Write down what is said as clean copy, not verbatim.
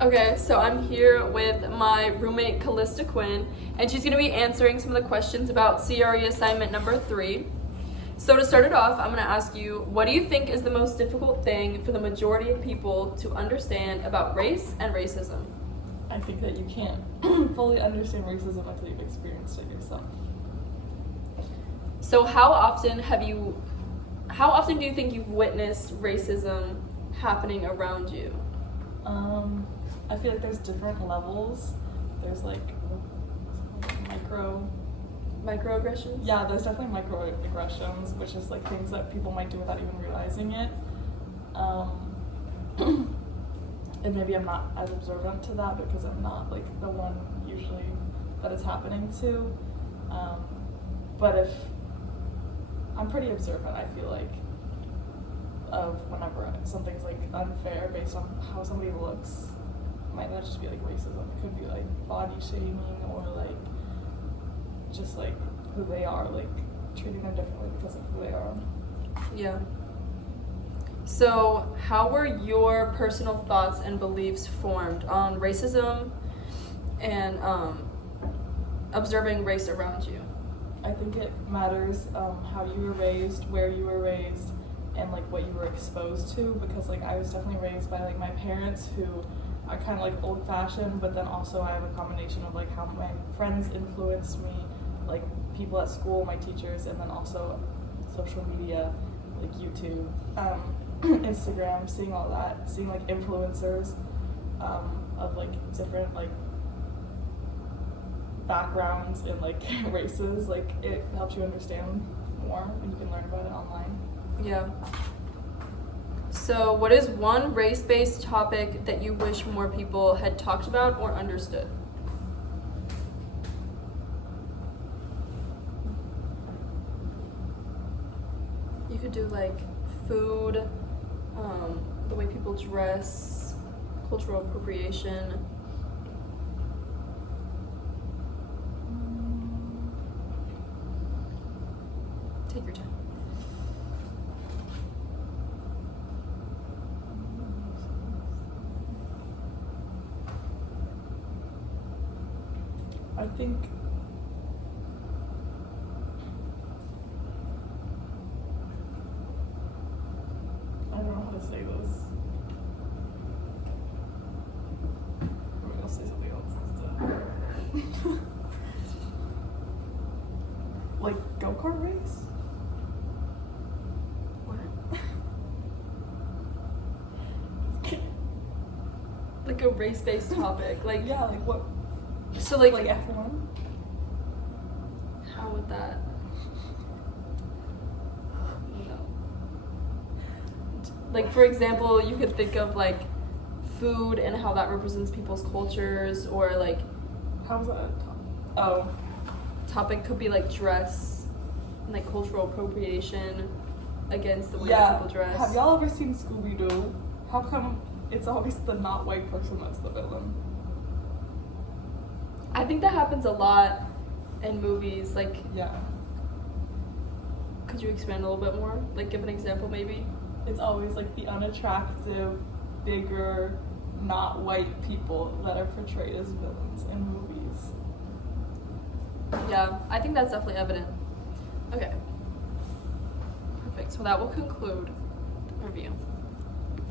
Okay, so I'm here with my roommate Calista Quinn, and she's going to be answering some of the questions about CRE assignment number 3. So to start it off, I'm going to ask you, what do you think is the most difficult thing for the majority of people to understand about race and racism? I think that you can't fully understand racism until you've experienced it yourself. So how often do you think you've witnessed racism happening around you? I feel like there's different levels. There's like Microaggressions? Yeah, there's definitely microaggressions, which is like things that people might do without even realizing it. And maybe I'm not as observant to that because I'm not like the one usually that it's happening to. But if I'm pretty observant, I feel like, of whenever something's like unfair based on how somebody looks. It might not just be like racism, it could be like body shaming or like just like who they are, like treating them differently because of who they are. Yeah. So how were your personal thoughts and beliefs formed on racism and observing race around you? I think it matters how you were raised, where you were raised, and like what you were exposed to, because like I was definitely raised by like my parents who are kind of like old-fashioned, but then also I have a combination of like how my friends influenced me, like people at school, my teachers, and then also social media, like YouTube, Instagram, seeing all that, seeing like influencers of like different like backgrounds and like races, like it helps you understand more when you can learn about it online. Yeah. So what is one race-based topic that you wish more people had talked about or understood? You could do like food, the way people dress, cultural appropriation. Take your time. I think I don't know how to say this. Maybe I'll say something else instead. Like go-kart race? What? Like a race-based topic, like Yeah, like what? So like F1? How would that? No. Like for example, you could think of like food and how that represents people's cultures, or like How's that? topic could be like dress and like cultural appropriation against the way Yeah. people dress. Have y'all ever seen Scooby-Doo? How come it's always the not white person that's the villain? I think that happens a lot in movies. Like, Yeah. could you expand a little bit more? Like, give an example, maybe. It's always like the unattractive, bigger, not white people that are portrayed as villains in movies. Yeah, I think that's definitely evident. Okay. Perfect. So that will conclude the review.